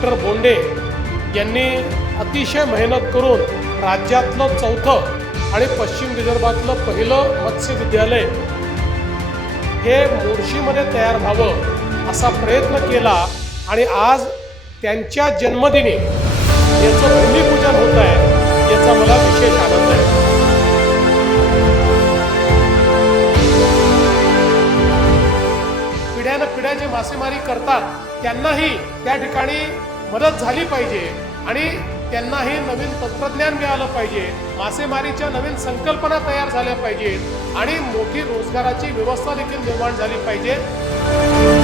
Doctor Bonde यांनी अतिशय मेहनत करून राज्यातलं चौथं आणि पश्चिम विदर्भातलं पहिलं मत्स्य विद्यालय हे मोर्शीमध्ये तयार व्हावं असा प्रयत्न केला आणि आज त्यांच्या जन्मदिनी याचं भूमिपूजन होत आहे याचा मला विशेष आनंद आहे. पिढ्या जे मासेमारी करतात त्यांनाही त्या ठिकाणी मदत झाली पाहिजे आणि त्यांनाही नवीन तंत्रज्ञान मिळालं पाहिजे. मासेमारीच्या नवीन संकल्पना तयार झाल्या पाहिजेत आणि मोठी रोजगाराची व्यवस्था देखील निर्माण झाली पाहिजे.